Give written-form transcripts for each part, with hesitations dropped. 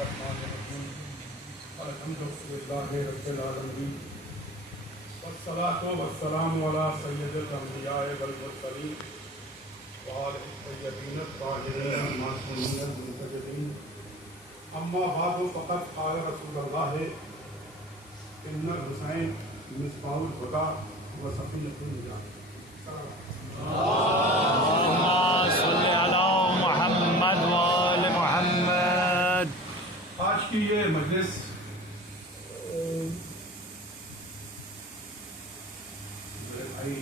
الرحمن الرحیم الحمد للہ رب العالمین والصلاة والسلام علی سید الانبیاء والمرسلین وآلہ الطیبین الطاہرین المعصومین المنتجبین اما بعد فقد قال رسول اللہ ان الحسین مصباح الہدی و سفینۃ النجاۃ۔ صلی علی محمد وآل محمد۔ آج کی یہ مجلس میرے بھائی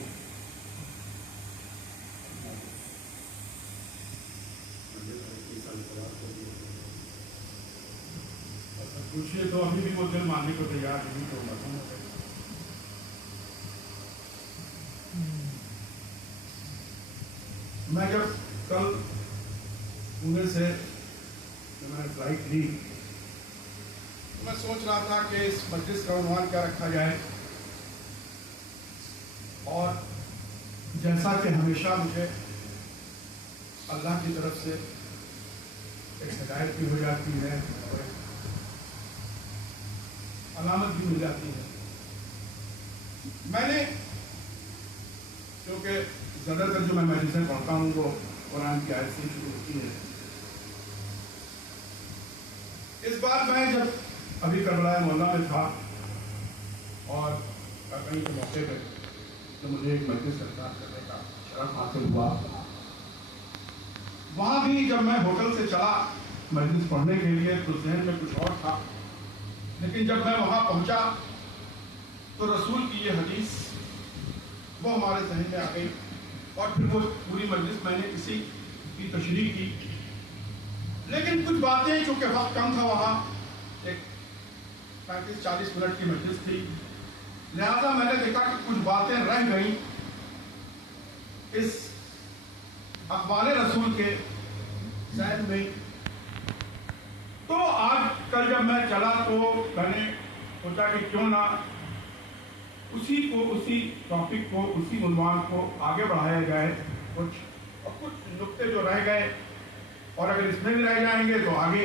پوچھیے تو ابھی بھی وہ دل ماننے کو تیار نہیں تو مطلب میں جب کل پونے سے میں نے فلائٹ لی میں سوچ رہا تھا کہ اس مجلس کا عنوان کیا رکھا جائے، اور جیسا کہ ہمیشہ مجھے اللہ کی طرف سے ایک ہدایت بھی ہو جاتی ہے اور ایک علامت بھی مل جاتی ہے، میں نے کیونکہ زیادہ تر جو میں مجلسیں پڑھتا ہوں وہ قرآن کی آیت سے شروع ہوتی ہے۔ اس بار میں جب ابھی کربلا مولا میں تھا اور کہیں کے موقع پہ تو مجھے ایک مجلس کرنے کا شرف حاصل ہوا، وہاں بھی جب میں ہوٹل سے چلا مجلس پڑھنے کے لیے تو ذہن میں کچھ اور تھا، لیکن جب میں وہاں پہنچا تو رسول کی یہ حدیث وہ ہمارے ذہن میں آ گئی، اور پھر وہ پوری مجلس میں نے اسی کی تشریح کی، لیکن کچھ باتیں چونکہ وقت کم تھا، وہاں ایک 35-40 منٹ کی مجلس تھی، لہذا میں نے دیکھا کہ کچھ باتیں رہ گئیں اس اقوال رسول کے ذہن میں۔ تو آج کل جب میں چلا تو میں نے سوچا کہ کیوں نہ اسی ٹاپک کو اسی عنوان کو آگے بڑھایا جائے، کچھ نقطے جو رہ گئے اور اگر اس میں بھی رہ جائیں گے تو آگے۔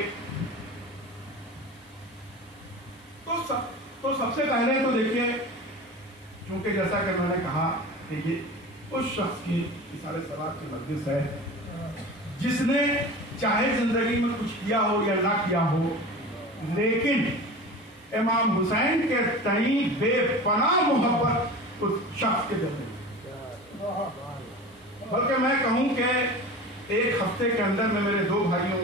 تو سب سے پہلے تو دیکھیے، چونکہ جیسا کہ میں نے کہا کہ یہ اس شخص کی اثار ثواب کی مجلس ہے جس نے چاہے زندگی میں کچھ کیا ہو یا نہ کیا ہو، لیکن امام حسین کے تئیں بے پناہ محبت اس شخص کے دل میں، بلکہ میں کہوں کہ ایک ہفتے کے اندر میں میرے 2 بھائیوں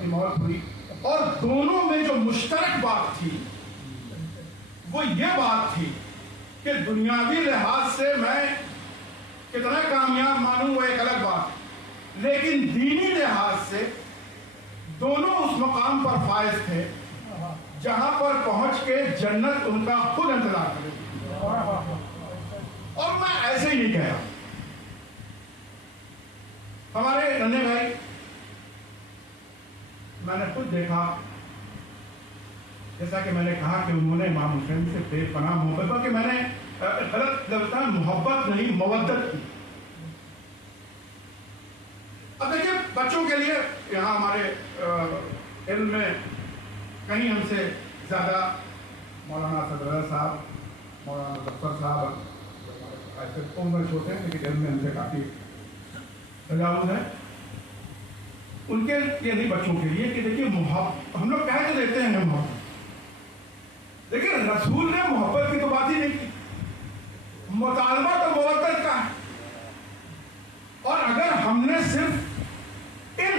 کی موت ہوئی، اور دونوں میں جو مشترک بات تھی وہ یہ بات تھی کہ دنیاوی لحاظ سے میں کتنا کامیاب مانوں وہ ایک الگ بات، لیکن دینی لحاظ سے دونوں اس مقام پر فائز تھے جہاں پر پہنچ کے جنت ان کا خود انتظار کرے، اور میں ایسے ہی نہیں کہہ رہا۔ ہمارے ننھے بھائی میں نے خود دیکھا، جیسا کہ میں نے کہا کہ انہوں نے امام حسین سے بے پناہ محبت، بلکہ میں نے غلط لفظ محبت نہیں مودت کی۔ اب دیکھیے بچوں کے لیے یہاں ہمارے علم میں کہیں ہم سے زیادہ مولانا صدر صاحب، مولانا ظفر صاحب ایسے عمر چھوٹے ہیں لیکن علم میں ہم سے کافی تجاوز ہے، ان کے لیے نہیں بچوں کے لیے کہ دیکھیے محبت ہم لوگ کہہ تو دیتے ہیں محبت، لیکن رسول نے محبت کی تو بات ہی نہیں کی، مطالبہ تو مودت کا ہے، اور اگر ہم نے صرف ان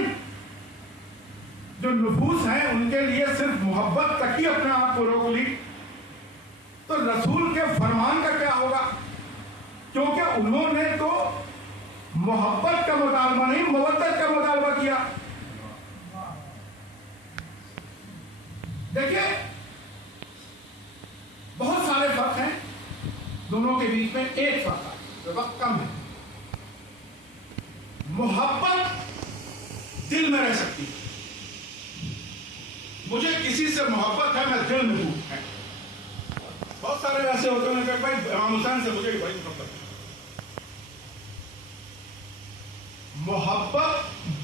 جو نفوس ہیں ان کے لیے صرف محبت تک ہی اپنے آپ کو روک لی تو رسول کے فرمان کا کیا ہوگا؟ کیونکہ انہوں نے تو محبت کا مطالبہ نہیں مودت کا مطالبہ کیا۔ دیکھیے بہت سارے فرق ہیں دونوں کے بیچ میں، ایک فرق ہے جو وقت کم ہے، محبت دل میں رہ سکتی ہے، مجھے کسی سے محبت ہے میں دل میں ہوں، بہت سارے ایسے ہوتے ہیں کہ بھائی امام حسین سے مجھے بڑی محبت ہے، محبت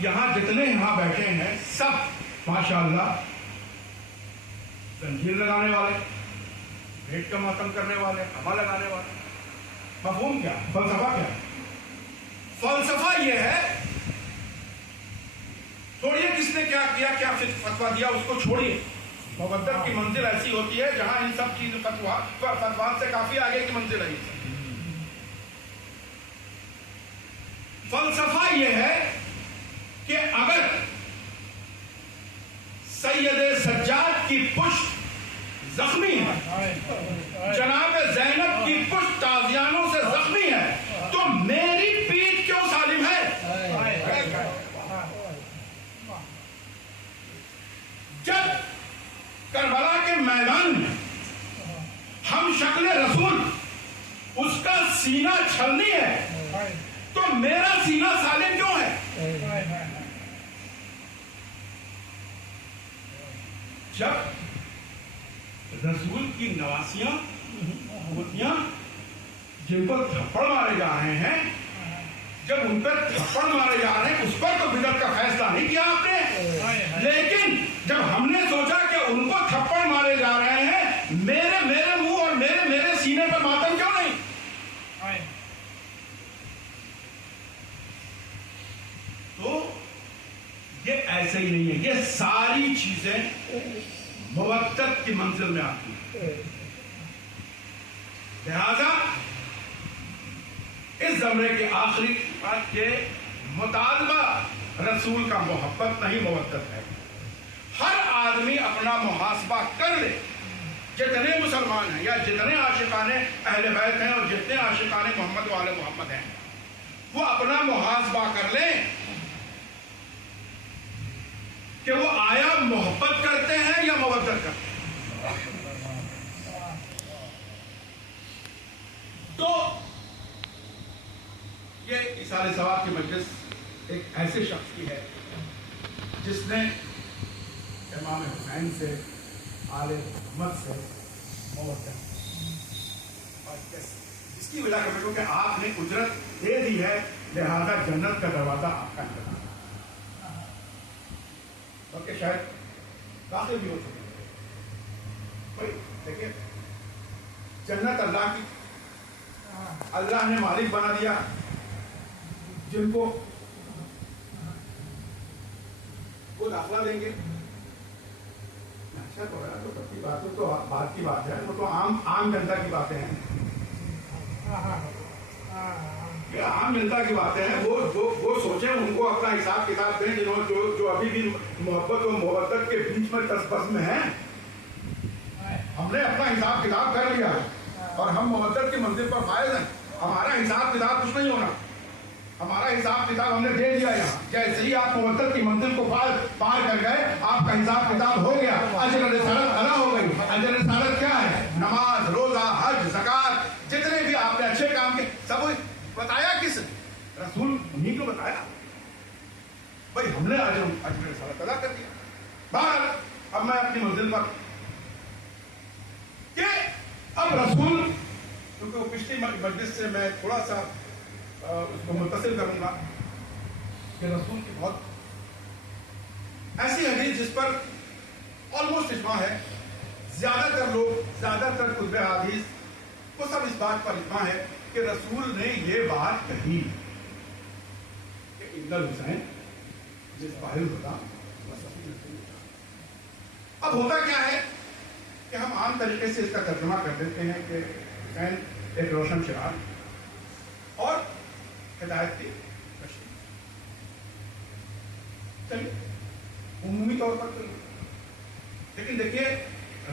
یہاں جتنے یہاں بیٹھے ہیں سب ماشاءاللہ زنجیر لگانے والے، بھیٹ کا ماتم کرنے والے، ہوا لگانے والے. مفہوم کیا؟ فلسفہ کیا؟ فلسفہ یہ ہے، چھوڑیے کس نے کیا کیا، کیا فتوا دیا، اس کو چھوڑیے. مودت کی منزل ایسی ہوتی ہے جہاں ان سب چیزوں فتوات سے کافی آگے کی منزل ہے. فلسفہ یہ ہے کہ اگر سید سجاد کی پشت زخمی ہے، جناب زینب کی پشت تازیانوں سے زخمی ہے، تو میری پیٹھ کیوں سالم ہے؟ جب کربلا کے میدان میں ہم شکل رسول اس کا سینہ چھلنی ہے تو میرا سینہ سالم کیوں ہے؟ جب رسول کی نواسیاں ہوتیاں جن پر تھپڑ مارے جا رہے ہیں، جب ان پر تھپڑ مارے جا رہے ہیں، اس پر تو بدعت کا فیصلہ نہیں کیا آپ نے، لیکن جب ہم نے سوچا کہ ان کو تھپڑ مارے جا رہے ہیں، میرے منہ اور میرے سینے پر ماتم کیوں نہیں؟ تو یہ ایسے ہی نہیں ہے، یہ ساری چیزیں مودت کی منزل میں آتی ہیں. لہذا اس زمرے کے آخری بات کے مطالبہ رسول کا محبت نہیں، مودت ہے. ہر آدمی اپنا محاسبہ کر لے، جتنے مسلمان ہیں یا جتنے عاشقان اہل بیت ہیں اور جتنے عاشقان محمد والے محمد ہیں، وہ اپنا محاسبہ کر لیں کہ وہ آیا محبت کرتے ہیں یا مودت کرتے ہیں. تو یہ ایثار ثواب کی مجلس ایک ایسے شخص کی ہے جس نے امام حسین سے، آل محمد سے محبت، اس کی وجہ سے کہ آپ نے اجرت دے دی ہے، لہذا جنت کا دروازہ آپ کا انتظام، بلکہ شاید داخل بھی ہو سکے. بھائی دیکھیے، جنت اللہ کی، اللہ نے مالک بنا دیا جن کو وہ داخلہ دیں گے. اچھا تو ہے، تو سب کی باتوں تو بات کی بات ہے، وہ تو عام جنتا کی باتیں ہیں، عام جنتا کی باتیں ہیں. وہ سوچیں، ان کو اپنا حساب کتاب دیں، جو ابھی بھی محبت و مودت کے بیچ میں تصبس میں ہیں. ہم نے اپنا حساب کتاب کر لیا اور ہم مودت کی منزل پر فائز ہیں. ہمارا حساب کتاب کچھ نہیں ہونا، ہمارا حساب کتاب ہم نے دے دیا یہاں. جیسے ہی آپ مودت کی منزل کو پار کر گئے، آپ کا حساب کتاب ہو گیا، اجر رسالت ادا ہو گئی. اجر رسالت کیا ہے؟ نماز، روزہ، حج، زکات، جتنے بھی آپ نے اچھے کام کیے، سب بتایا کس نے؟ رسول انہیں کو بتایا. بھائی ہم نے اجر رسالت ادا کر دیا. بہرحال اب میں اپنی منزل پر کہ اب رسول، کیونکہ وہ پچھلی مجلس سے میں تھوڑا سا اس کو متصل کروں گا کہ رسول کی بہت ایسی حدیث جس پر آلموسٹ اجماع ہے، زیادہ تر لوگ، زیادہ تر کتب حدیث وہ سب اس بات پر اجماع ہے کہ رسول نے یہ بات کہی کہ ان الحسین جس باہر ہوتا. اب ہوتا کیا ہے کہ ہم عام طریقے سے اس کا ترجمہ کر دیتے ہیں کہ حسین ایک روشن چراغ اور ہدایت کی روشنی. چلیے عمومی طور پر چلیے، لیکن دیکھیے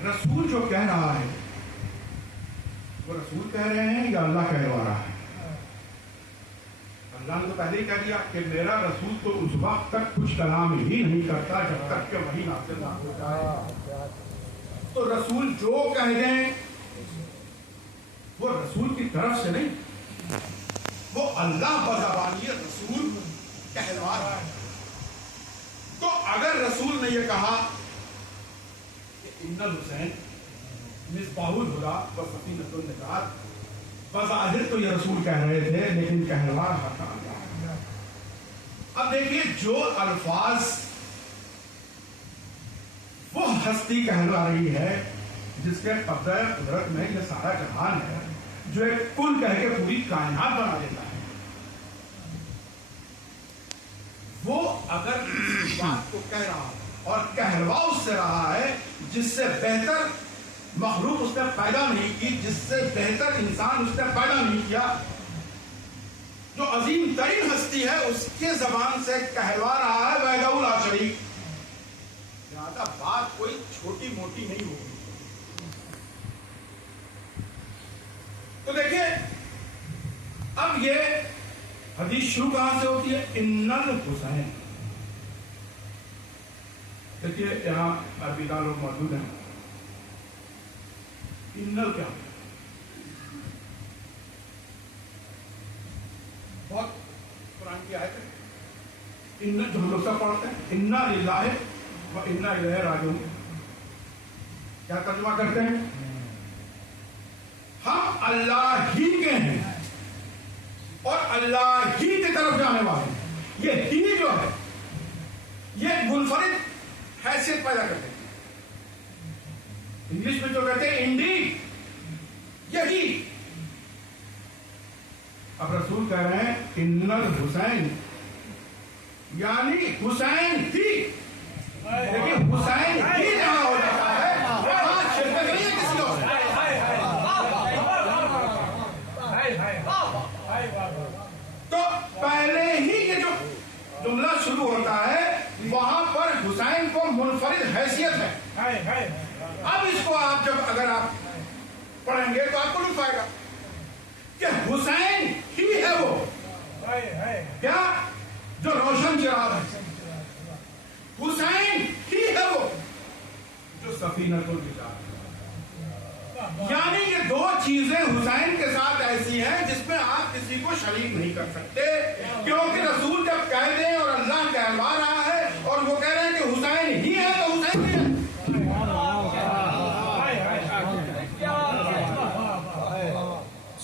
رسول جو کہہ رہا ہے وہ رسول کہہ رہے ہیں یا اللہ کہلوا رہا ہے؟ اللہ نے تو پہلے ہی کہہ دیا کہ میرا رسول تو اس وقت تک کچھ کلام ہی نہیں کرتا جب تک کہ وحی نازل نہ ہو جائے. تو رسول جو کہہ دیں وہ رسول کی طرف سے نہیں، وہ اللہ بزبانی رسول کہلوا رہا ہے. تو اگر رسول نے یہ کہا کہ ان الحسین مصباح الہدی و سفینۃ النجات، بظاہر تو یہ رسول کہہ رہے تھے لیکن کہلوا رہا تھا. اب دیکھیے جو الفاظ وہ ہستی کہلوا رہی ہے جس کے قبضہ قدرت میں یہ سارا جہان ہے، جو ایک کل کہہ کے پوری کائنات بنا دیتا ہے، وہ اگر اس بات کو کہہ رہا اور کہلوا اس سے رہا ہے جس سے بہتر مخلوق اس نے پیدا نہیں کی، جس سے بہتر انسان اس نے پیدا نہیں کیا، جو عظیم ترین ہستی ہے اس کے زبان سے کہلوا رہا ہے وحدہ لا شریک، لہذا بات کوئی چھوٹی موٹی نہیں ہوگی۔ تو دیکھیے اب یہ حدیث شروع کہاں سے ہوتی ہے؟ ان الحسین۔ دیکھیے یہاں عربی دان لوگ موجود ہیں، انل کیا بہت قرآن کی آیت ہے، ان جو ہم لوگ سب پڑھتے ہیں، انا للہ و انا الیہ راجعون، کیا ترجمہ کرتے ہیں؟ ہم اللہ ہی کے ہیں اور اللہ ہی کی طرف جانے والے ہیں۔ یہ ہی جو ہے یہ منفرد حیثیت پیدا کرتے ہیں، انگلش میں جو کہتے ہیں انڈیڈ، یہی۔ اب رسول کہہ رہے ہیں ان الحسین، یعنی حسین ہی، لیکن حسین ہی جہاں ہو جاتا ہے وہاں شرکت نہیں ہے کسی اور۔ تو پہلے ہی یہ جو جملہ شروع ہوتا ہے وہاں پر حسین کو منفرد حیثیت ہے۔ اب اس کو آپ جب اگر آپ پڑھیں گے تو آپ کو لطف آئے گا کہ حسین ہی ہے وہ کیا جو روشن چراغ ہے، حسین ہی ہے وہ جو سفینۃ النجات ہے۔ یعنی یہ دو چیزیں حسین کے ساتھ ایسی ہیں جس میں آپ کسی کو شریک نہیں کر سکتے، کیونکہ رسول جب کہہ دیں اور اللہ کہلوا رہا ہے اور وہ کہہ رہے ہیں کہ حسین ہی ہے تو حسین ہی ہے۔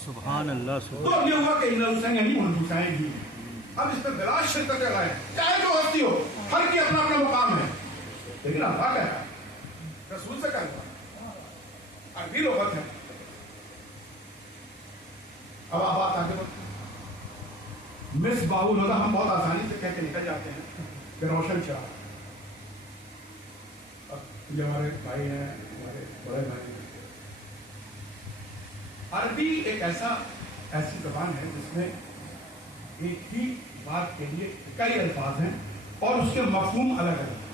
سبحان اللہ تو اب یہ ہوا کہ ان حسین یعنی محمد حسین ہی۔ اب اس پہ بلا شرکت کر رہا ہے، چاہے جو ہستی ہو، ہر کی اپنا اپنا مقام ہے، لیکن اللہ کہہ رہا ہے، رسول سے کہہ رہا ہے، عربی لغت ہے۔ اب آپ بات آگے بڑھتے ہیں، مصباح الہدی ہم بہت آسانی سے کہہ کے نکل جاتے ہیں کہ روشن چراغ۔ اب یہ ہمارے بھائی ہیں، ہمارے بڑے بھائی ہیں، عربی ایک ایسی زبان ہے جس میں ایک ہی بات کے لیے کئی الفاظ ہیں اور اس کے مفہوم الگ الگ ہیں۔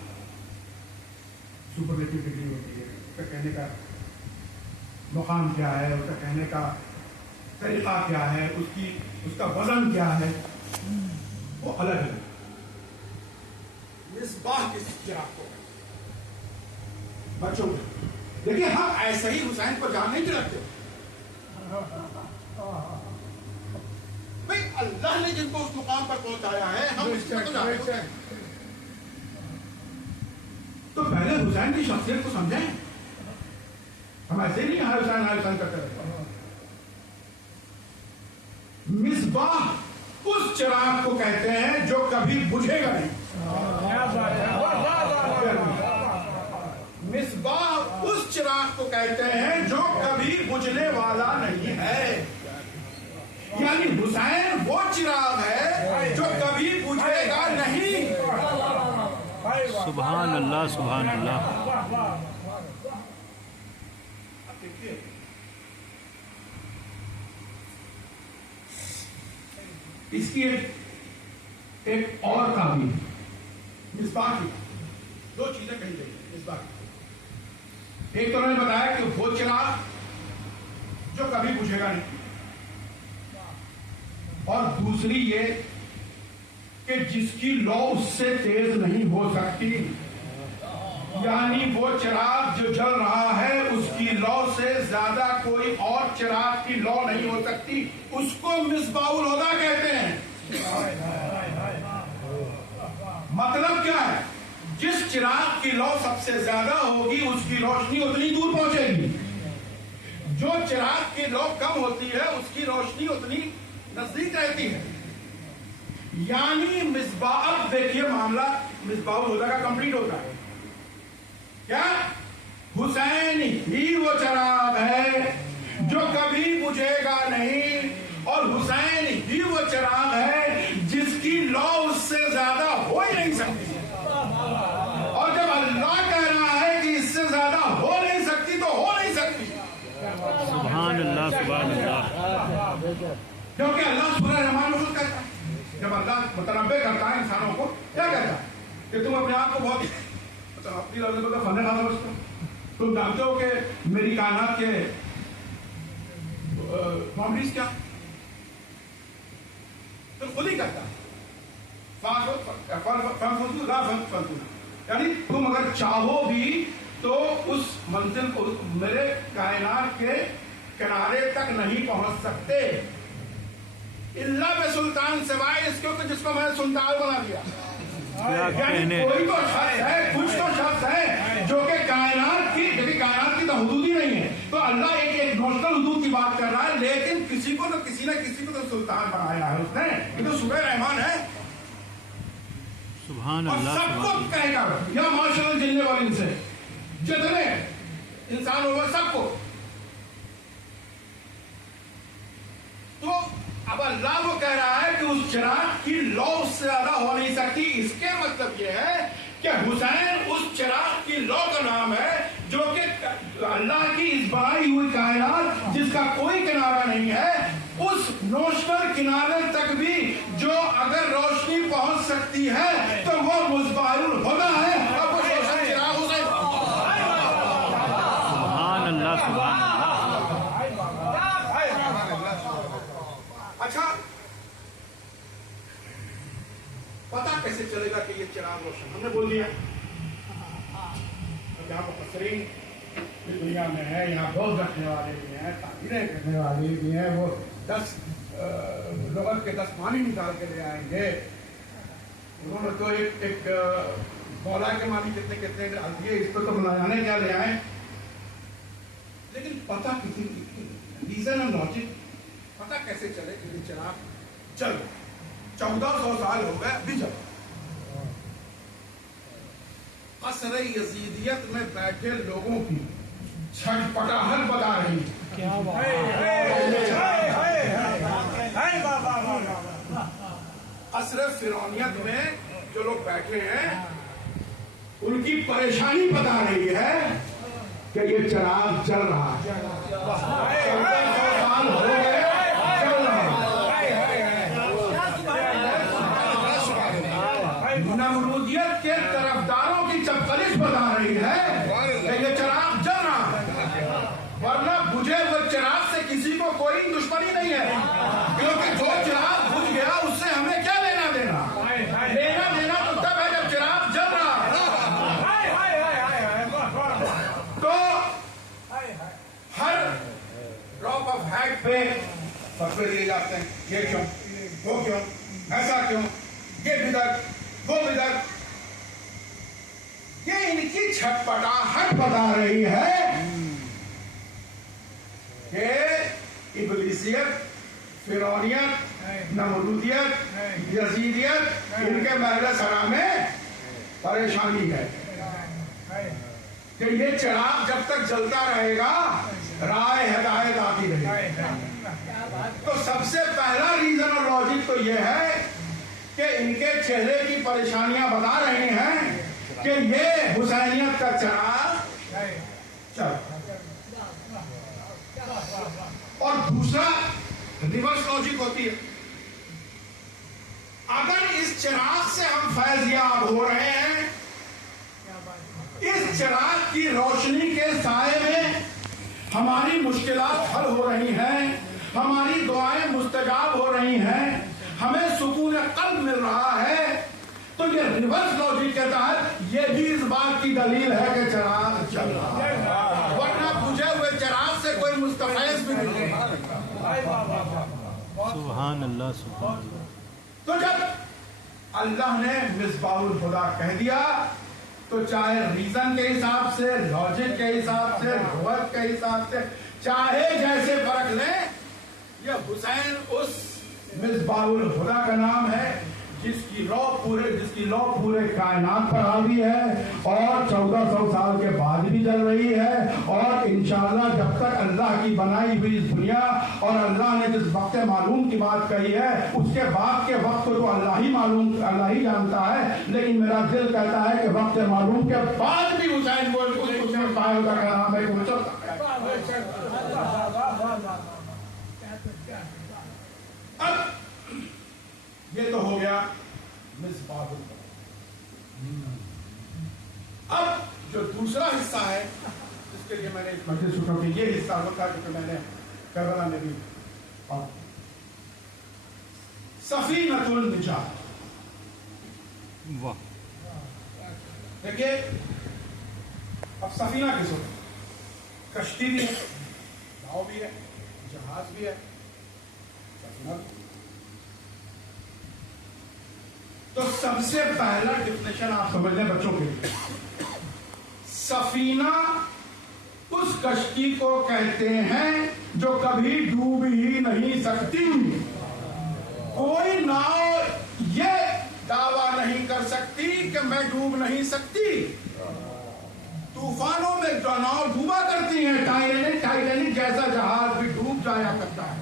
سپرلیٹو ڈگری ہوتی ہے، اس کا کہنے کا مقام کیا ہے، اس کا کہنے کا طریقہ کیا ہے، اس کا وزن کیا ہے، وہ الگ ہے۔ مصباح کس چراغ کو بچوں دیکھیے ہم ایسے ہی حسین کو جان نہیں رکھتے بھائی، اللہ نے جن کو اس مقام پر پہنچایا ہے ہم اس کو جانتے ہیں۔ تو پہلے حسین کی شخصیت کو سمجھیں، ہم ایسے ہی نہیں ہر حسین کرتے رہتے۔ مصباح اس چراغ کو کہتے ہیں جو کبھی بجھے گا نہیں۔ مصباح اس چراغ کو کہتے ہیں جو کبھی بجھنے والا نہیں ہے، یعنی حسین وہ چراغ ہے جو کبھی بجھے گا نہیں۔ سبحان اللہ سبحان اللہ۔ اس کی ایک اور تعبیر مصباح کی، دو چیزیں کہی گئی مصباح کی۔ ایک تو انہوں نے بتایا کہ وہ چراغ جو کبھی بجھے گا نہیں، اور دوسری یہ کہ جس کی لو اس سے تیز نہیں ہو سکتی، یعنی وہ چراغ جو جل رہا ہے اس کی لو سے زیادہ کوئی اور چراغ کی لو نہیں ہو سکتی، اس کو مصباح الہدی کہتے ہیں۔ مطلب کیا ہے؟ جس چراغ کی لو سب سے زیادہ ہوگی اس کی روشنی اتنی دور پہنچے گی، جو چراغ کی لو کم ہوتی ہے اس کی روشنی اتنی نزدیک رہتی ہے۔ یعنی مصباح، اب دیکھیے معاملہ مصباح الہدی کا کمپلیٹ ہوتا ہے کیا؟ حسین ہی وہ چراغ ہے جو کبھی بجھے گا نہیں، اور حسین ہی وہ چراغ ہے جس کی لو اس سے زیادہ ہو ہی نہیں سکتی، اور جب اللہ کہہ رہا ہے کہ اس سے زیادہ ہو نہیں سکتی تو ہو نہیں سکتی۔ سبحان اللہ سبحان اللہ، کیونکہ اللہ سورہ رحمان میں خود کہتا ہے، جب اللہ متنبع کرتا ہے انسانوں کو کیا کہتا ہے کہ تم اپنے آپ کو بہت اپنی لفظوں کا فن نہ سمجھتے ہو، تم جانتے ہو کہ میری کائنات کے باؤنڈریز کیا، تو خود ہی کرتا ہے، یعنی تم اگر چاہو بھی تو اس منزل کو، میرے کائنات کے کنارے تک نہیں پہنچ سکتے اللہ بے سلطان، سوائے اس کے جس کو میں نے سلطان بنا دیا۔ یعنی کوئی تو شخص ہے، کچھ تو شخص ہے جو کہ کائنات کی، دیکھیں کائنات کی تو حدود ہی نہیں ہے، تو اللہ ایک نوشنل حدود کی بات کر رہا ہے، لیکن کسی کو تو کسی نہ کسی کو تو سلطان بنایا ہے اس نے، یہ تو سورہ رحمان ہے۔ سبحان اور اللہ سب کو کہے گا یا معاشر الجن والانس سے، جتنے انسان ہوگا سب کو، تو اب اللہ وہ کہہ رہا ہے کہ اس چراغ کی لو اس سے زیادہ ہو نہیں سکتی۔ اس کے مطلب یہ ہے کہ حسین اس چراغ کی لو کا نام ہے جو کہ اللہ کی اس بنائی ہوئی کائنات جس کا کوئی کنارہ نہیں ہے، اس نوشنل کنارے تک بھی جو اگر روشنی پہنچ سکتی ہے تو وہ مصباح الہدی ہے، اور وہ روشن چراغ حسین۔ سبحان اللہ سبحان اللہ۔ اچھا پتا کیسے چلے گا کہ یہ چراغ روشن؟ ہم نے بول دیا یہاں مفسرین دنیا میں ہے، یہاں بہت رکھنے والے بھی ہیں، تعبیریں کرنے والے بھی ہیں، وہ 10 لغت کے 10 معنی نکال کے لے آئیں گے۔ انہوں نے تو ایک مولا کے معنی کتنے کتنے ڈال دیے، اس کو تو بنانے کیا لے آئے، لیکن پتا کسی ریزن اور لاجک پتا کیسے چلے کہ یہ چراغ چل رہا ہے؟ 1400 سال ہو گئے ابھی جب قصر یزیدیت میں بیٹھے لوگوں کی چھٹپٹاہٹ بتا رہی قصر فرعونیت میں جو لوگ بیٹھے ہیں ان کی پریشانی بتا رہی ہے کہ یہ چراغ چل رہا ہے، 1400 سال ہو گئے چل رہا ہے۔ نمرودیت کے طرفداروں کی چپکلش بتا رہی ہے کہ یہ چراغ جل رہا ہے، ورنہ بجھے ہوئے چراغ سے کسی کو کوئی دشمنی نہیں ہے، کیونکہ جو چراغ بجھ گیا اس سے ہمیں کیا لینا دینا؟ لینا دینا تو تب ہے جب چراغ جل رہا ہے۔ تو ہر ڈراپ آف ہیٹ پہ فتوے دیے جاتے ہیں، یہ کیوں، وہ کیوں، ایسا کیوں، یہ بدعت وہ بدعت، یہ ان کی چھٹپٹاہٹ بتا رہی ہے کہ ابلیسیت، فرعونیت، نمرودیت، یزیدیت ان کے محل سرا میں پریشانی ہے کہ یہ چراغ جب تک جلتا رہے گا راہ ہدایت آتی رہے گی۔ تو سب سے پہلا ریزن اور لاجک تو یہ ہے کہ ان کے چہرے کی پریشانیاں بتا رہی ہیں کہ یہ حسینیت کا چراغ چل۔ اور دوسرا ریورس لاجک ہوتی ہے، اگر اس چراغ سے ہم فیض یاب ہو رہے ہیں، اس چراغ کی روشنی کے سائے میں ہماری مشکلات حل ہو رہی ہیں، ہماری دعائیں مستجاب ہو رہی ہیں، ہمیں سکون قلب مل رہا ہے، تو یہ ریورس لاجک کے تحت یہ بھی اس بات کی دلیل ہے کہ چراغ چل رہا ہے، ورنہ بجھے ہوئے چراغ سے کوئی مستفیض بھی نہیں ہے۔ سبحان اللہ سبحان اللہ۔ تو جب اللہ نے مصباح الہدی کہہ دیا تو چاہے ریزن کے حساب سے، لاجک کے حساب سے، لغت کے حساب سے، چاہے جیسے فرق لیں، یہ حسین اس مصباح الہدی کا نام ہے جس کی لو پورے کائنات پر حاوی ہے اور 1400 سال کے بعد بھی چل رہی ہے، اور انشاءاللہ جب تک اللہ کی بنائی ہوئی اس دنیا اور اللہ نے جس وقت معلوم کی بات کہی ہے اس کے بعد کے وقت کو تو اللہ ہی جانتا ہے، لیکن میرا دل کہتا ہے کہ وقت معلوم کے بعد بھی حسین کو اس میں پائے ہوتا کا نام ہے کہ اب یہ تو ہو گیا مصباح الحق۔ اب جو دوسرا حصہ ہے جس کے لیے میں نے اس مجلس اٹھا کہ یہ حصہ ہوتا ہے جو میں نے کربلا میں بھی پڑھا، سفینۃ النجات۔ واہ، دیکھیے اب سفینہ کس ہوتا؟ کشتی بھی ہے، ناؤ بھی ہے، جہاز بھی ہے، سفینہ بھی۔ تو سب سے پہلا ڈیفینیشن آپ سمجھ لیں بچوں کے لیے، سفینہ اس کشتی کو کہتے ہیں جو کبھی ڈوب ہی نہیں سکتی۔ کوئی ناؤ یہ دعویٰ نہیں کر سکتی کہ میں ڈوب نہیں سکتی۔ طوفانوں میں جو ناؤ ڈوبا کرتی ہیں، ٹائٹینک جیسا جہاز بھی ڈوب جایا کرتا ہے۔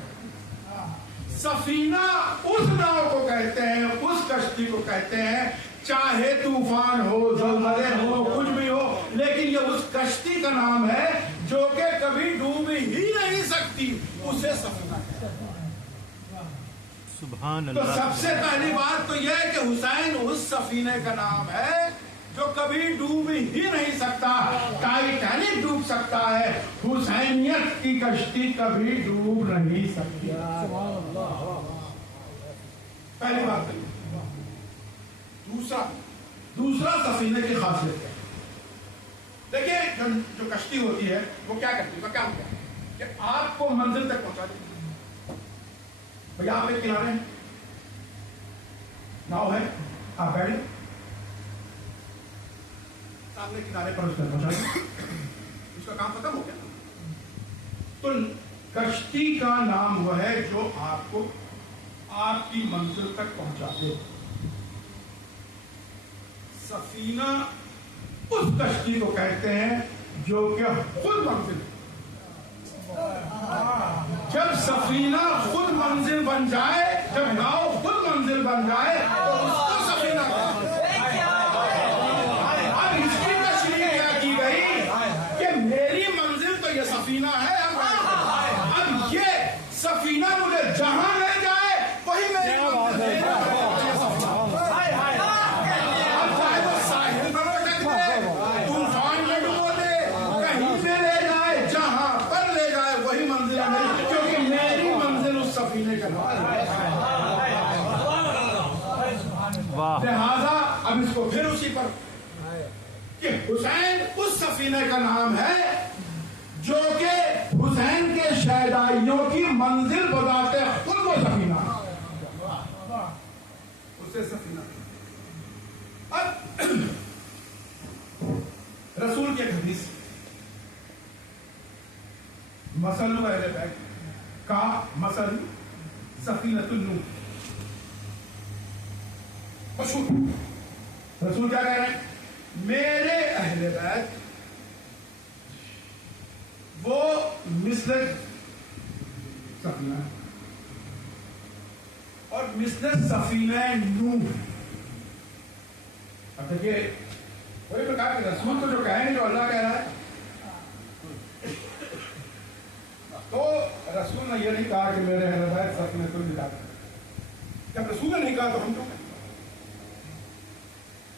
سفینہ اس ناؤ کو کہتے ہیں، اس کشتی کو کہتے ہیں، چاہے طوفان ہو، زلزلے ہو، کچھ بھی ہو، لیکن یہ اس کشتی کا نام ہے جو کہ کبھی ڈوب ہی نہیں سکتی، اسے سفینہ کہتے ہیں۔ سبحان تو اللہ۔ سب سے پہلی بات تو یہ ہے کہ حسین اس سفینے کا نام ہے جو کبھی ڈوب ہی نہیں سکتا۔ ٹائٹینک ڈوب سکتا ہے، حسینیت کی کشتی کبھی ڈوب نہیں سکتی۔ پہلی بات ہے۔ دوسرا سفینے کی خاصیت ہے، دیکھیے جو کشتی ہوتی ہے وہ کیا کرتی ہے، کیا ہوتا ہے کہ آپ کو منزل تک پہنچا دیتی ہے۔ بھیا آپ ایک کنارے ہیں، ناؤ ہے، آپ بیٹھے سامنے کنارے پر اس نے پہنچا، اس کا کام ختم ہو گیا۔ تو کشتی کا نام وہ ہے جو آپ کو آپ کی منزل تک پہنچا دے۔ سفینہ اس کشتی کو کہتے ہیں جو کہ خود منزل، جب سفینہ خود منزل بن جائے، جب ناؤ خود منزل بن جائے تو اس کو سفینہ کہتے ہیں۔ اب اس کی تشریح کیا کی گئی کہ میری منزل تو یہ سفینہ ہے، اب یہ سفینہ مجھے جہاں لے جائے وہی میری منزل ہے۔ اب چاہے وہ ساحل پر اٹک دے، طوفان میں ڈبو دے، کہیں سے لے جائے، جہاں پر لے جائے وہی منزل ہے میری، کیونکہ میری منزل اس سفینے کا نام ہے۔ لہذا اب اس کو پھر اسی پر کہ حسین اس سفینے کا نام ہے جو کہ حسین کے شہدائیوں کی منزل بتاتے خود وہ سفینہ، اسے سفینہ۔ اب رسول کے حدیث مثل اہل بیت کا مثل سفینۃ النوح، مشہور۔ رسول کیا کہہ رہے ہیں؟ میرے اہل بیت وہ مثل سفینہ اور مثل سفینہ نوح۔ اب دیکھیے وہی میں کہا کہ رسول تو جو کہیں جو اللہ کہہ رہا ہے، تو رسول نے یہ نہیں کہا کہ میرے اہل بیت سفینۃ النجات۔ جب رسول نے نہیں کہا تو ہم کیوں کہیں؟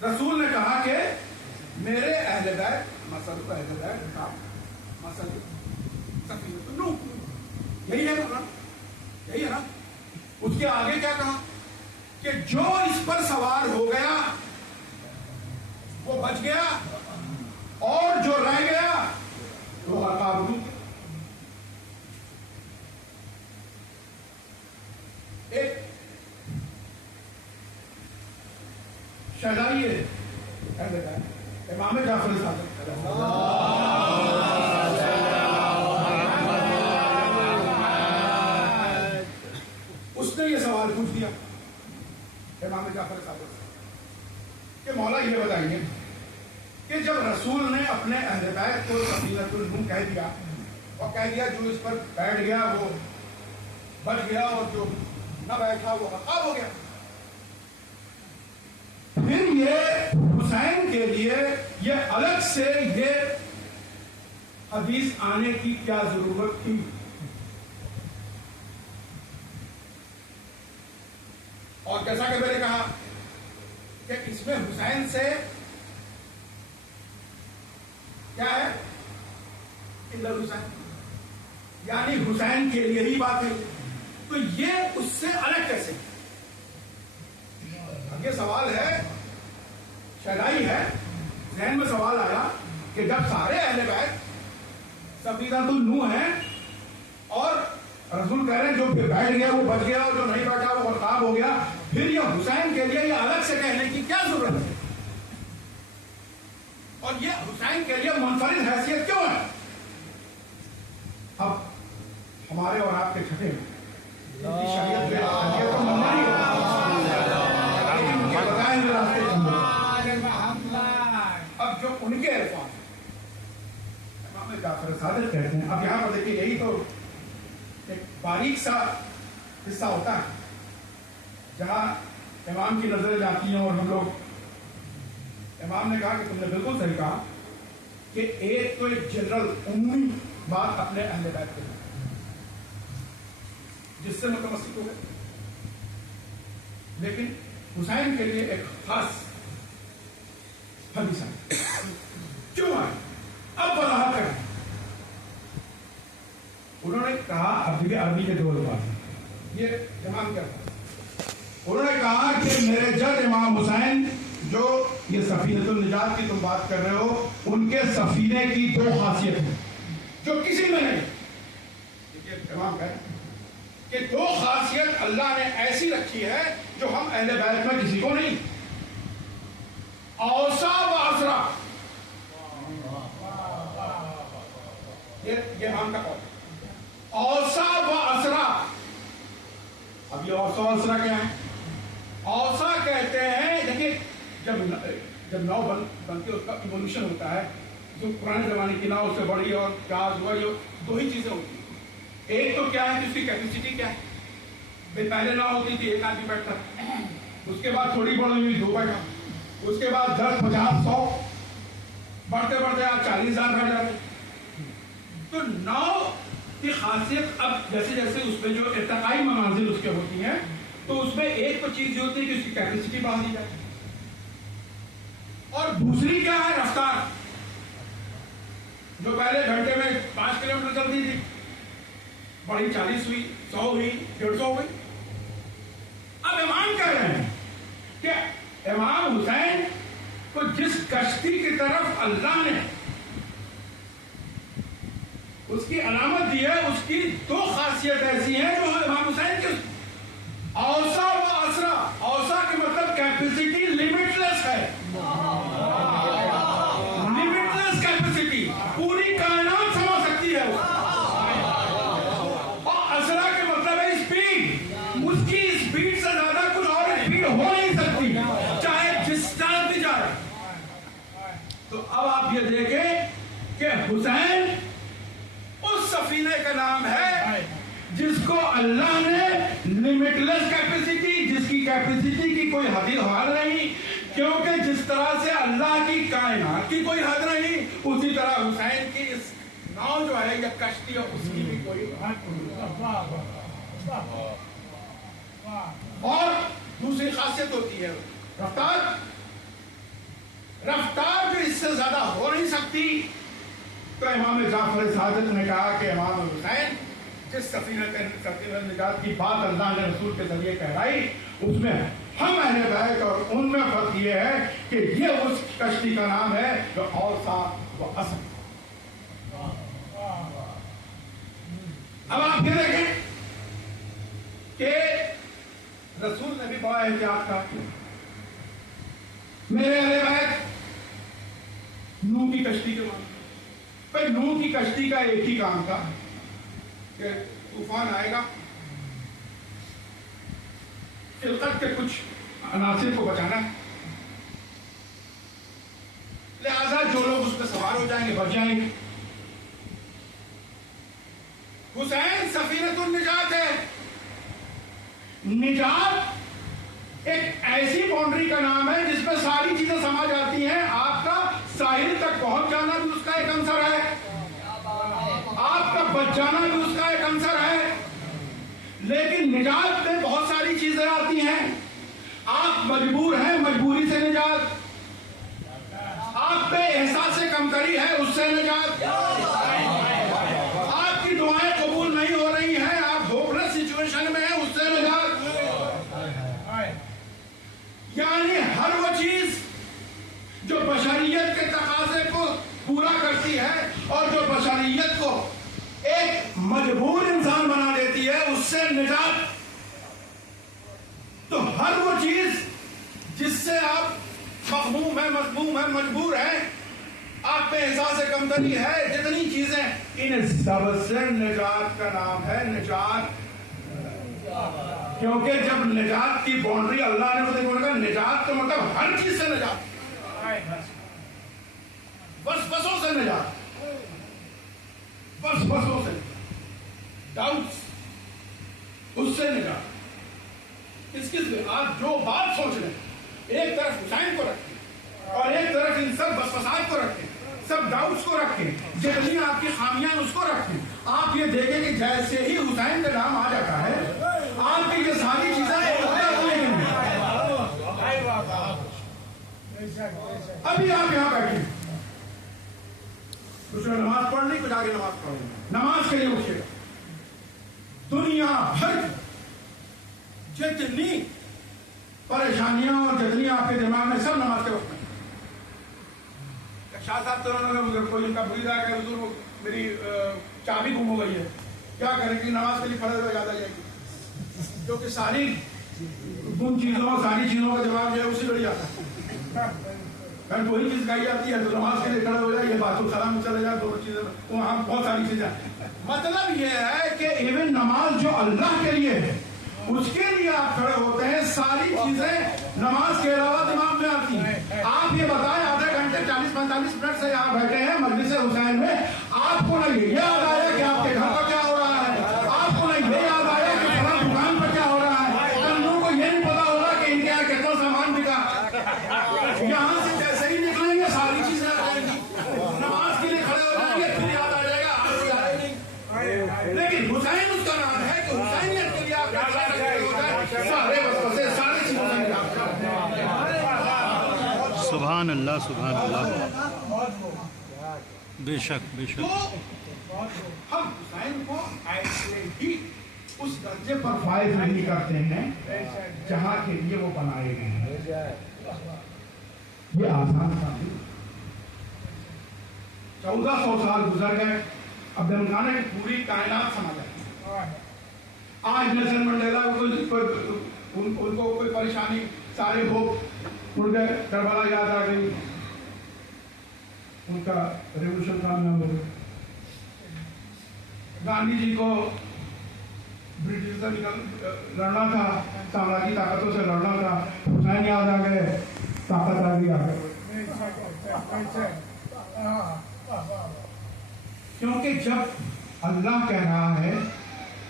رسول نے کہا کہ میرے اہل بیت مثل اہل بیت کا مثل سفینۃ النوح، یہی ہے نا، یہی ہے نا۔ اس کے آگے کیا کہا کہ جو اس پر سوار ہو گیا وہ بچ گیا اور جو رہ گیا وہ غرقاب ڈوب گیا۔ ایک شہدائی ہے امام جعفر صادق، اس نے یہ سوال پوچھ دیا، امام جعفر صادق کہ مولا یہ بتائیے کہ جب رسول نے اپنے اہل بیت کو سفینۃ النوح کہہ دیا اور کہہ دیا جو اس پر بیٹھ گیا وہ بچ گیا اور جو نہ بیٹھا وہ غرق ہو گیا، پھر یہ حسین کے لیے یہ الگ سے یہ حدیث آنے کی کیا ضرورت تھی؟ اور جیسا کہ میں نے کہا کہ اس میں حسین سے کیا ہے؟ الا حسین، یعنی حسین کے لیے ہی بات ہے، تو یہ اس سے الگ کیسے؟ اب یہ سوال ہے، شہدائی ہے، ذہن میں سوال آیا کہ جب سارے اہل بیت سفینۃ النوح ہیں اور رسول کہہ رہے ہیں جو بیٹھ گیا وہ بچ گیا اور جو نہیں بیٹھا وہ غرقاب ہو گیا، پھر یہ حسین کے لیے یہ الگ سے کہنے کی کیا ضرورت ہے؟ اور یہ حسین کے لیے منفرد حیثیت کیوں ہے؟ اب ہمارے اور آپ کے چھٹے میں شریعت میں تو مننا ہی ہوگا، لیکن ان کے بتائے ہوئے راستے اب جو ان کے الفاظ امام جعفر صادق کہتے ہیں، اب یہاں پر دیکھیے یہی تو ایک باریک سا حصہ ہوتا ہے جہاں امام کی نظریں جاتی ہیں، اور ہم لوگ امام نے کہا کہ تم نے بالکل صحیح کہا کہ ایک تو ایک جنرل عمومی بات اپنے اہل بیت کے جس سے متمسک ہو گئے، لیکن حسین کے لیے ایک خاص حدیث ہے، کیوں ہے؟ اب وضاحت کریں۔ انہوں نے کہا عربی کے دو الفاظ ہیں، یہ امام کیا تھا؟ انہوں نے کہا کہ میرے جد امام حسین جو یہ سفینۃ النجات کی تم بات کر رہے ہو، ان کے سفینے کی دو خاصیت ہیں جو کسی میں نہیں۔ امام کہتے کہ دو خاصیت اللہ نے ایسی رکھی ہے جو ہم اہل بیت میں کسی کو نہیں، اوصا و اسرا، یہ امام کا قول، اوصا و اسرا۔ اب یہ اوصا و اسرا کیا ہے؟ اوصا کہتے ہیں، دیکھیے جب ناؤ بنتی ہے اس کا ایوولوشن ہوتا ہے، جو پرانے زمانے کی ناؤ سے بڑی اور جہاز ہوا، یہ دو ہی چیزیں ہوتی ہیں۔ ایک تو کیا ہے کہ اس کی کیپیسٹی کیا ہے، پہلے ناؤ ہوتی تھی ایک آدمی بیٹھتا، اس کے بعد تھوڑی بڑی ہوئی دو بیٹھا، اس کے بعد 10 50 100 بڑھتے بڑھتے آپ 40,000 بیٹھ جاتے۔ تو ناؤ کی خاصیت اب جیسے جیسے اس میں جو ارتقائی منازل اس کے ہوتی ہیں، تو اس میں ایک تو چیز یہ ہوتی ہے کہ اس کی کیپیسٹی بڑھا دی جائے، اور دوسری کیا ہے؟ رفتار، جو پہلے گھنٹے میں 5 کلومیٹر چلتی تھی، بڑی 40 ہوئی، 100 ہوئی، 150 ہوئی۔ اب امام کہہ رہے ہیں کہ امام حسین کو جس کشتی کی طرف اللہ نے اس کی علامت دی ہے، اس کی دو خاصیت ایسی ہیں جو امام حسین کے اوصا و اسرا، اوصا کے مطلب کیپیسٹی لمٹ لیس ہے، لمٹ لیس کیپیسٹی، پوری کائنات سمجھ سکتی ہے اس کو، اور اسرا کے مطلب ہے اسپیڈ، اس کی اسپیڈ سے زیادہ کچھ اور اسپیڈ ہو نہیں سکتی، چاہے جس طرف بھی جائے۔ تو اب آپ یہ دیکھیں کہ حسین اس سفینے کا نام ہے جس کو اللہ نے لمٹ لیس کیپیسٹی، جس کی کیپیسٹی کی کوئی حد نہیں، کیونکہ جس طرح سے اللہ کی کائنات کی کوئی حد نہیں، اسی طرح حسین کی اس ناؤ جو ہے یا کشتی ہے اس کی بھی کوئی حد نہیں۔ اور دوسری خاصیت ہوتی ہے رفتار، رفتار جو اس سے زیادہ ہو نہیں سکتی۔ تو امام جعفر صادق نے کہا کہ امام حسین جس سفینۃ النجات کی بات اللہ نے رسول کے ذریعے کہلائی، اس میں ہم اہل بیت اور ان میں فرق یہ ہے کہ یہ اس کشتی کا نام ہے جو اوصا و اسرا۔ اب آپ یہ دیکھیں کہ رسول نے بھی بڑا احتیاط کہا، میرے اہل بیت نوح کی کشتی کے مانتے، بھائی نوح کی کشتی کا ایک ہی کام تھا کہ طوفان آئے گا، خلقت کے کچھ عناصر کو بچانا ہے، لہذا جو لوگ اس پہ سوار ہو جائیں گے بچ جائیں گے۔ حسین سفینۃ النجات ہے۔ نجات ایک ایسی باؤنڈری کا نام ہے جس میں ساری چیزیں سما جاتی ہیں۔ آپ کا ساحل تک پہنچ جانا بھی اس کا ایک عنصر ہے، آپ کا بچ جانا بھی اس کا ایک عنصر ہے، لیکن نجات میں بہت ساری چیزیں آتی ہیں۔ آپ مجبور ہیں، مجبوری سے نجات، آپ پہ احساس کمتری ہے، اس سے نجات، آپ کی دعائیں قبول نہیں ہو رہی ہیں، آپ ہوپلیس سچویشن میں ہیں، اس سے نجات۔ یعنی ہر وہ چیز جو بشریت کے تقاضے کو پورا کرتی ہے اور جو بشریت کو ایک مجبور انسان بنا دیتی ہے، اس سے نجات۔ تو ہر وہ چیز جس سے آپ مغموم ہے، مذموم ہے، مجبور ہے، آپ پہ احساس کمتری ہے، جتنی چیزیں، ان سب سے نجات کا نام ہے نجات۔ کیونکہ جب نجات کی باؤنڈری اللہ نے خود بولا، نجات کا مطلب ہر چیز سے نجات، وسوسوں سے نجات، وسوسوں سے، ڈاؤٹس، اس سے نجات۔ اس کے آپ جو بات سوچ رہے ہیں، ایک طرف حسین کو رکھیں اور ایک طرف ان سب وسوسات کو رکھیں، سب ڈاؤٹس کو رکھیں، جتنی آپ کی خامیاں اس کو رکھیں۔ آپ یہ دیکھیں کہ جیسے ہی حسین کا نام آ جاتا ہے، آپ کی یہ ساری چیزیں ابھی آپ یہاں بیٹھے، کچھ نماز پڑھ لی، کچھ آگے نماز پڑھ لی، نماز کے لیے اٹھیے گا۔ دنیا بھر جتنی پریشانیاں اور جتنی آپ کے دماغ میں، سب نماز کے وقت میں۔ شاہ صاحب تو انہوں نے کوئی ان کا بھول جائے کہ حضور میری چابی گم ہو گئی ہے، کیا کریں کہ نماز کے لیے کھڑے ہوئے یاد آ جائے گی، کیونکہ ساری ان چیزوں، ساری چیزوں کا جواب جو ہے اسی گھڑی آتا ہے۔ اگر وہی چیز کہی جاتی ہے تو نماز کے لیے کھڑے ہو جائے، یہ بات سلام میں چلے جائے، دونوں چیزیں وہاں بہت ساری چیزیں۔ مطلب یہ ہے کہ ایون نماز جو اللہ کے لیے ہے، اس کے لیے آپ کھڑے ہوتے ہیں، ساری چیزیں نماز کے علاوہ دماغ میں آتی ہیں۔ آپ یہ بتائیں، آدھے گھنٹے 40-45 منٹ سے یہاں بیٹھے ہیں مجلس حسین میں، آپ کو نہ یہ یاد آیا کہ آپ کے گھر کا کیا ہو رہا ہے، آپ کو نہ یہ یاد آیا کہ فلاں دکان پر کیا ہو رہا ہے، کلوں کو یہ نہیں پتا ہو رہا کہ ان کے یہاں کتنا سامان بکا۔ یہاں سے جیسے ہی نکلیں گے ساری چیزیں آ جائیں گی، نماز کے لیے کھڑے ہو جائیں گے، پھر یاد آ جائے گا، آپ کو یاد نہیں۔ لیکن حسین اس کا نام ہے کہ حسینیت کے لیے آپ سارے وسوسے، سارے چیزوں سے نجات۔ سبحان اللہ، سبحان اللہ، بے شک بے شک۔ تو ہم حسین کو ایسے ہی اس درجے پر فائز نہیں کرتے ہیں جہاں کے لیے وہ بنائے گئے ہیں۔ یہ آسان کام نہیں، 1400 سال گزر گئے، اب دمکانے کی پوری کائنات سمجھ آئی۔ آج نیلسن منڈیلا ان کو کوئی پریشانی، سارے ہوپ اڑ گئے، کربلا یاد آ گئی، ان کا ریولوشن کامیاب ہو گیا۔ گاندھی جی کو برٹش سے لڑنا تھا، سامراجی طاقتوں سے لڑنا تھا، حسین یاد آ گئے، طاقت آ گئی آگے۔ کیونکہ جب اللہ کہہ رہا ہے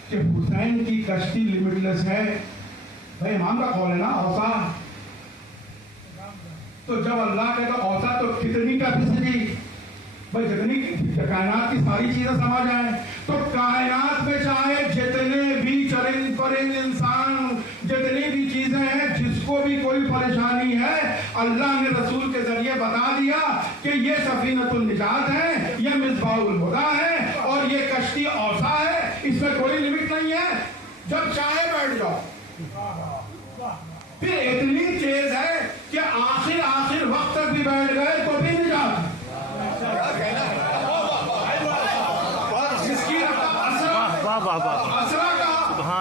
کہ حسین کی کشتی لمٹ لیس ہے، بھائی امام کا قول ہے نا، اوسا، تو جب اللہ کہے تو اوسا تو کتنی کیپیسٹی، بھائی جتنی کائنات کی ساری چیزیں سما جائیں، تو کائنات میں چاہے جتنے بھی چرند پرند انسان، جتنی بھی چیزیں ہیں، جس کو بھی کوئی پریشانی ہے، اللہ نے رسول کے ذریعے بتا دیا کہ یہ سفینۃ النجات ہے، یہ مصباح الہدیٰ ہے، اور یہ کشتی اوسا ہے، اس میں کوئی لمٹ نہیں ہے، جب چاہے بیٹھ جاؤ۔ پھر اتنی تیز ہے کہ آخر وقت تک بھی بیٹھ گئے تو بھی نجات۔ جس کی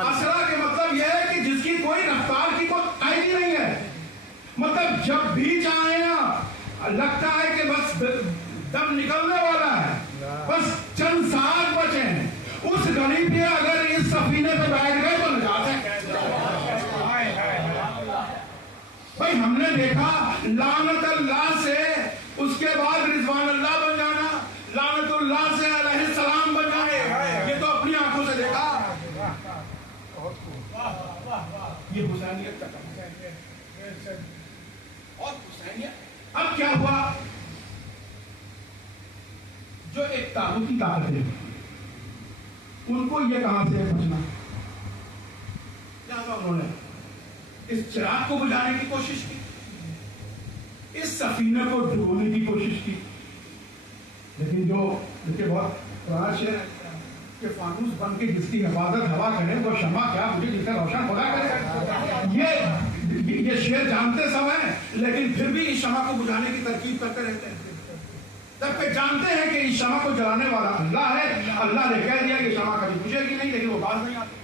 اسرا کے مطلب یہ ہے کہ جس کی کوئی رفتار کی کوئی قید ہی نہیں ہے، مطلب جب بھی چاہیں لگتا ہے کہ بس دم نکلنے والا ہے، بس چند ساتھ بچے ہیں، اس گھڑی پہ اگر اس سفینے پہ بیٹھ گئے تو نجات ہے۔ بھائی ہم نے دیکھا لعنت اللہ سے اس کے بعد رضوان اللہ بن جانا، لعنت اللہ سے علیہ السلام بن جانے، یہ تو اپنی آنکھوں سے دیکھا۔ یہ حسینیت کا کام ہے۔ اور حسینیت اب کیا ہوا، جو ایک طاغوتی طاقت ہے ان کو یہ کہاں سے بچنا، لہذا انہوں نے اس چراغ کو بجھانے کی کوشش کی، اس سفینہ کو ڈبونے کی کوشش کی، لیکن جو دیکھیں بہت پرانا شعر ہے کہ فانوس بن کے جس کی حفاظت ہوا کرے وہ شمع کیا مجھے جسے روشن خدا کرے۔ یہ شعر جانتے سب ہیں لیکن پھر بھی اس شمع کو بجھانے کی ترکیب کرتے رہتے ہیں، جبکہ جانتے ہیں کہ اس شمع کو جلانے والا اللہ ہے۔ اللہ نے کہہ دیا کہ شمع کبھی بجھے گی نہیں، لیکن وہ باز نہیں آتی۔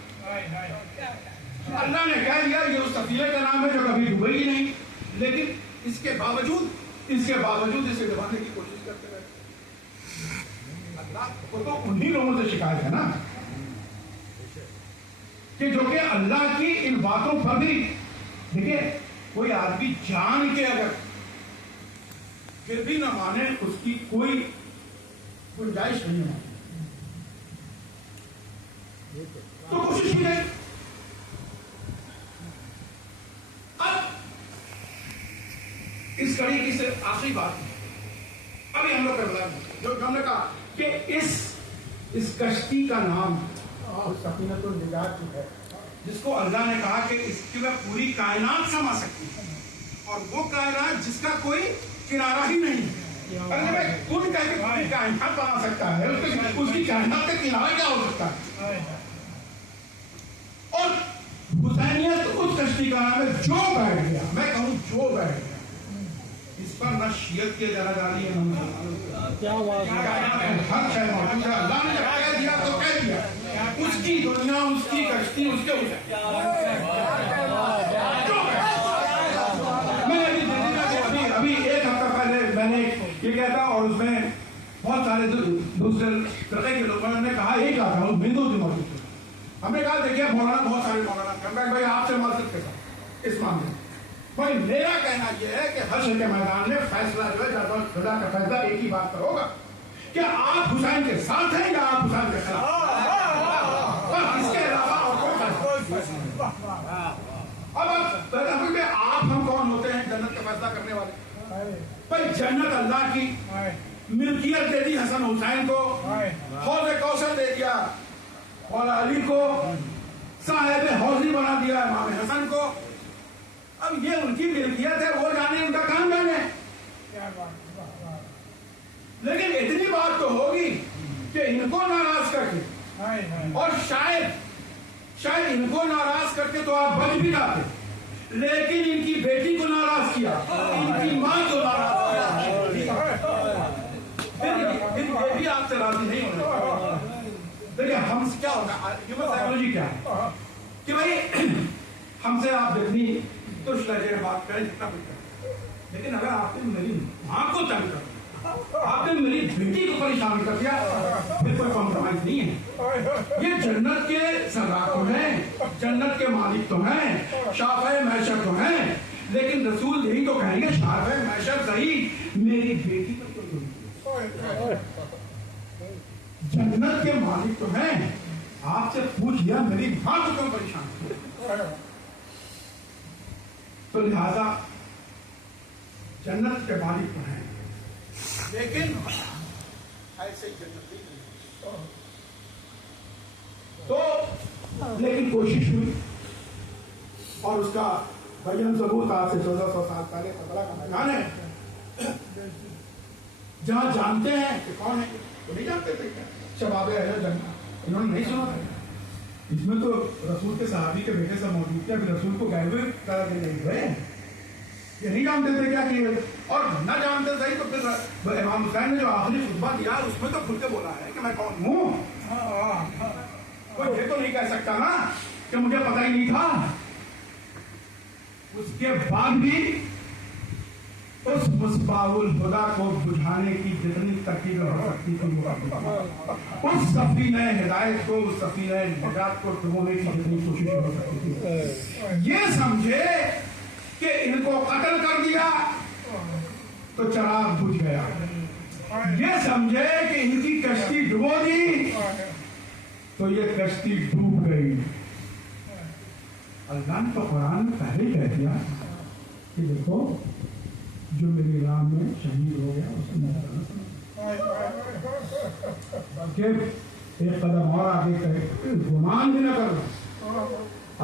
اللہ نے کہہ دیا یہ اس سفینے کا نام ہے جو کبھی ڈوبے گی نہیں، لیکن اس کے باوجود اسے دبانے کی کوشش کرتے رہتے۔ اللہ کو تو انہی لوگوں سے شکایت ہے نا کہ جو کہ اللہ کی ان باتوں پر بھی دیکھیں کوئی آدمی جان کے اگر پھر بھی نہ مانے اس کی کوئی گنجائش نہیں ہے، تو کوشش کی جائے۔ اب اس کڑی کی صرف آخری بات ہے، ابھی ہم لوگ کا بلا جو ہم نے کہا کہ اس کشتی کا نام سفینۃ النجات جو ہے، جس کو اللہ نے کہا کہ اس کی وہ پوری کائنات سما سکتی ہے، اور وہ کائنات جس کا کوئی کنارہ ہی نہیں ہے۔ کن کہہ کے پوری کائنات بنا سکتا ہے، اس کی کائنات کا کنارہ کیا ہو سکتا ہے؟ اور حسینیت اس کشتی کا نام ہے جو بیٹھ گیا، میں کہوں جو بیٹھ گیا، اس پر نہ شیعت کی جگہ ڈالی ہے، نہ ہر شے موجود ہے۔ اللہ نے جب کہہ دیا تو کہہ دیا، اس کی دنیا، اس کی کشتی، اس کے ابھی ایک ہفتہ پہلے میں نے یہ کہتا اور اس میں بہت سارے دوسرے فرقے کے لوگوں نے کہا یہی کہا تھا، ہندو جو موجود تھے، ہم نے کہا دیکھیے مولانا بہت سارے مولانا بھائی آپ سے معذرت کرتا ہوں اس معاملے میں، بھائی میرا کہنا یہ ہے کہ حشر کے میدان میں فیصلہ جو ہے خدا کا فیصلہ ایک ہی بات پر ہوگا، کیا آپ حسین کے ساتھ ہیں یا آپ حسین کے خلاف، اس کے علاوہ اور کوئی فیصلہ۔ اب آپ ہم کون ہوتے ہیں جنت کا فیصلہ کرنے والے؟ بھائی جنت اللہ کی ملکیت دے دی حسن حسین کو، حوض کوثر دے دیا مولا علی کو، صاحب حوضی بنا دیا امام حسن کو، اب یہ ان کی ملکیت ہے، وہ جانے ان کا کام جانے، لیکن اتنی بات تو ہوگی کہ ان کو ناراض کر کے، اور شاید ان کو ناراض کر کے تو آپ بچ بھی جاتے، لیکن ان کی بیٹی کو ناراض کیا، ان کی ماں کو ناراض کیا، پھر یہ بھی آپ سے راضی نہیں ہونا۔ دیکھیں ہم سے کیا ہوگا، ہیومن سائیکولوجی کیا ہے کہ بھائی ہم سے آپ جتنی تش لہجے میں بات کریں جتنا کچھ کریں، لیکن اگر آپ نے میری ماں کو تنگ کر دیا، آپ نے میری بیٹی کو پریشان کر دیا، پھر کوئی کمپرومائز نہیں ہے۔ یہ جنت کے سردار تو ہیں، جنت کے مالک تو ہیں، شافع معشر تو ہیں، لیکن رسول یہی تو کہیں گے شافع معشر صحیح، میری بیٹی کو جنت کے مالک تو ہیں، آپ سے پوچھ لیا میری ماں کو کیوں پریشان کیا؟ تو لہذا جنت کے مالک تو ہیں، لیکن ایسے جنت نہیں، تو لیکن کوشش ہوئی اور اس کا بیان ثبوت آج سے 1400 سال پہلے کربلا کا میدان ہے، جہاں جانتے ہیں کہ کون ہے، تو نہیں جانتے تھے کیا شباب اہل جنت، انہوں نے نہیں سنا تھا، اس میں تو رسول کے صحابی کے بیٹے سب موجود تھے، ابھی رسول کو گئے ہوئے طرح کے نہیں گئے، یہ نہیں جانتے تھے کیا کہ، اور نہ جانتے صحیح تو پھر امام حسین نے جو آخری خطبہ دیا اس میں تو کھل کے بولا ہے کہ میں کون ہوں، کوئی یہ تو نہیں کہہ سکتا نا کہ مجھے پتہ ہی نہیں تھا۔ اس کے بعد بھی اس مصباح الہدیٰ کو بجھانے کی جتنی ترکیبیں ہو سکتی تھی، اس سفینہ ہدایت کو، اس سفینہ نجات کو ڈبونے کی جتنی کوشش ہو سکتی تھی، یہ سمجھے کہ ان کو قتل کر دیا تو چراغ بجھ گیا، یہ سمجھے کہ ان کی کشتی ڈبو دی تو یہ کشتی ڈوب گئی۔ اللہ نے تو قرآن میں پہلے ہی کہہ دیا کہ دیکھو جو میری راہ میں شہید ہو گیا اس کو میں بلکہ ایک قدم اور آگے کہے گمان بھی نہ کرنا۔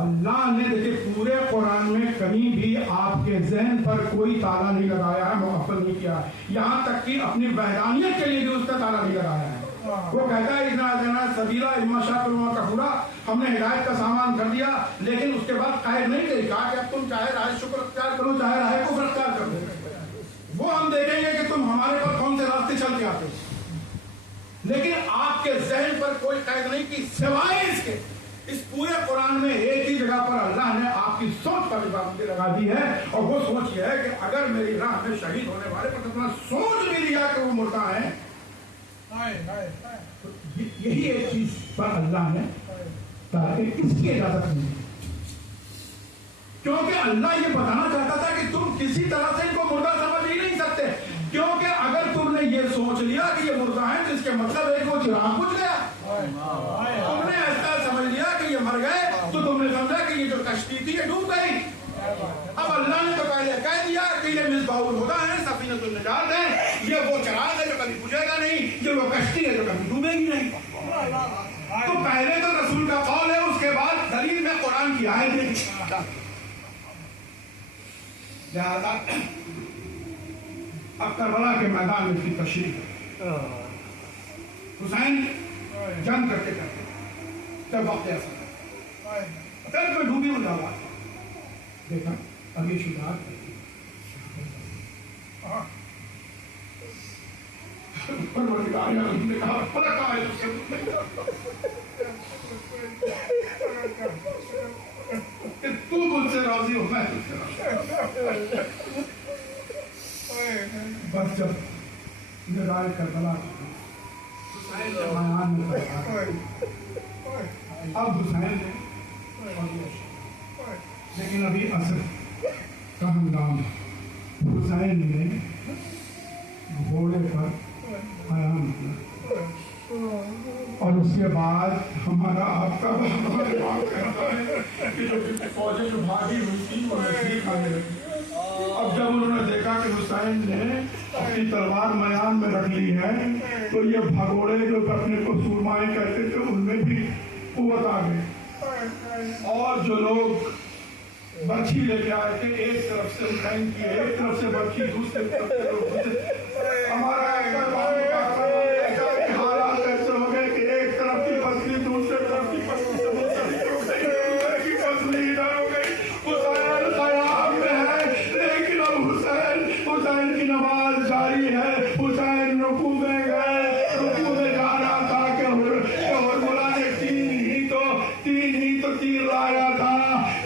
اللہ نے دیکھیں پورے قرآن میں کہیں بھی آپ کے ذہن پر کوئی تالا نہیں لگایا ہے، مغفل نہیں کیا ہے، یہاں تک کہ اپنی وحدانیت کے لیے بھی اس کا تالا نہیں لگایا ہے۔ وہ کہتا ہے اتنا جنا سبیلا اما شاکر کفورا، ہم نے ہدایت کا سامان کر دیا لیکن اس کے بعد قائد نہیں کری، کہا کہ اب تم چاہے راہ شکر اختیار کرو چاہے راہ کفر اختیار کرو، وہ ہم دیکھیں گے کہ تم ہمارے پر کون سے راستے چل کے آتے ہو، لیکن آپ کے ذہن پر کوئی قید نہیں کی سوائے اس کے۔ اس پورے قرآن میں ایک ہی جگہ پر اللہ نے آپ کی سوچ پر پابندی لگا دی ہے، اور وہ سوچ یہ ہے کہ اگر میری راہ میں شہید ہونے والے پر اتنا سوچ بھی لیا کہ وہ مردہ ہے، یہی ایک چیز پر اللہ نے تاکہ کس کی اجازت نہیں، کیونکہ اللہ یہ بتانا چاہتا تھا کہ تم کسی طرح سے ان کو مردہ سمجھ ہی نہیں سکتے، کیونکہ اگر تم نے یہ سوچ لیا کہ یہ مردہ ہے تو اس کے مطلب ہے کہ وہ چراغ بجھ گیا، تم نے ایسا سمجھ لیا کہ یہ مر گئے تو تم نے سمجھا کہ یہ جو کشتی تھی یہ ڈوب گئی۔ اب اللہ نے تو پہلے کہہ دیا کہ یہ مصباح الہدیٰ ہے، سفینۃ النجات ہے، یہ وہ چراغ ہے جو کبھی بجھے گا نہیں، یہ وہ کشتی ہے جو کبھی ڈوبے گی نہیں۔ تو پہلے تو رسول کا قول ہے، اس کے بعد دلیل میں قرآن کی آیت ہے۔ لہذا اب کربلا کے میدان میں کی تشریح، حسین جنگ کرتے کرتے جب وقت ایسا درد میں ڈوبی ہو جاوا دیکھا اب یہ شجاعت پروردگار نے کہا پلٹا ہے اس سے کہ تو مجھ سے راضی ہو میں تجھ سے راضی۔ بس جب نگاہ کربلا میدان میں اب حسین نے لیکن ابھی عصر کا ہنگامہ، حسین نے گھوڑے پر قیام کیا اور اس کے بعد ہمارا آپ کا کہتا ہے کہ جو فوجیں جو بھاگی ہوئی تھی وہ نزدیک آنے لگی۔ اب جب انہوں نے دیکھا کہ حسین نے اپنی تلوار میدان میں رکھ لی ہے تو یہ بھگوڑے جو اپنے کو سورمائے کہتے تھے ان میں بھی قوت آ گئی، اور جو لوگ برچھی لے کے آئے تھے ایک طرف سے حسین کی ایک طرف سے برچھی دوسرے طرف سے، ہمارا حالات ایسے ہو گئے کہ ایک طرف کی پسلی دوسرے طرف کی پسلی سے منسلک ہو گئی، دوسرے کی پسلی ادھر ہو گئی۔ حسین قیام میں ہے لیکن اب حسین کی نماز جاری ہے، حسین رکوع میں گئے، رکوع میں جا رہا تھا کہ ہرملا نے تین ہی تو تیر لایا تھا،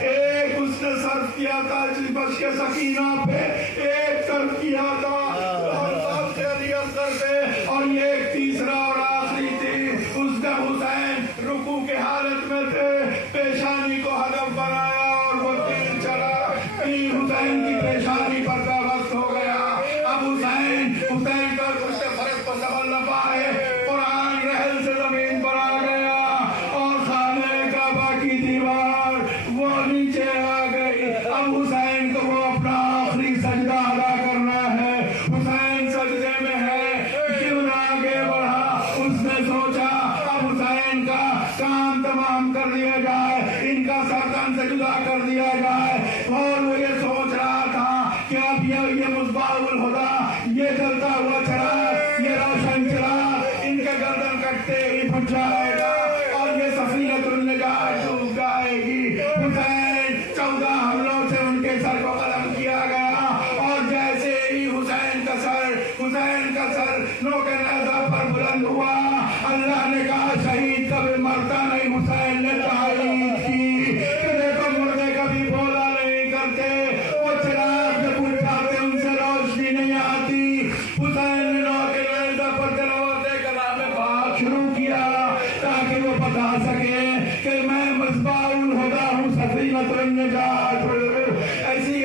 ایک اس نے صرف کیا تھا بس کے سکینہ پہ، ایک صرف کیا تھا اور سب سے علی اصغر پہ، اور یہ ایک تیسرا اور آخری تھی۔ اس نے حسین رکوع کے حالت میں تھے، پیشانی کو ہدف بنایا اور وہ تیر چلا، حسین کی پیشانی پر پیوست ہو گیا۔ اب حسین کا کچھ فرض پر سبل نہ پائے، قرآن رحل سے زمین پر آ گیا اور خانہ کعبہ کی دیوار وہ نیچے آ گئی۔ اب حسین کو وہ اپنا آخری سجدہ ادا کرنا ہے، حسین سجدے میں ہے، کیوں نہ آگے بڑھا؟ اس نے سوچا اب حسین کا کام تمام کر دیا جائے، ان کا سرطان سے جدا کر دیا جائے، اور وہ یہ سوچ رہا تھا کہ اب یہ مصباح الہدیٰ، یہ جلتا ہوا چراغ، یہ روشن چراغ ان کے گردن کٹتے ہی بجھ جائے گا اور یہ سفینۃ النجات ڈوب جائے گی۔ حسین 14 حملوں سے ان کے سر کو قلم کیا گیا، اور جیسے ہی حسین کا سر نوک نیزہ پر بلند ہوا، اللہ نے کہا شہید کبھی مرتا نہیں۔ حسین نے تحریر کی کہ دیکھو مردے کبھی بولا نہیں کرتے، وہ چراغ جب اٹھاتے ان سے روشنی نہیں آتی۔ حسین نے نوک نیزہ پر تلاوت کلام پاک شروع کیا تاکہ وہ بتا سکے کہ میں مصباح الہدیٰ ہوں، سفینۃ النجات ہوں۔ ایسی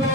2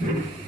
Thank you.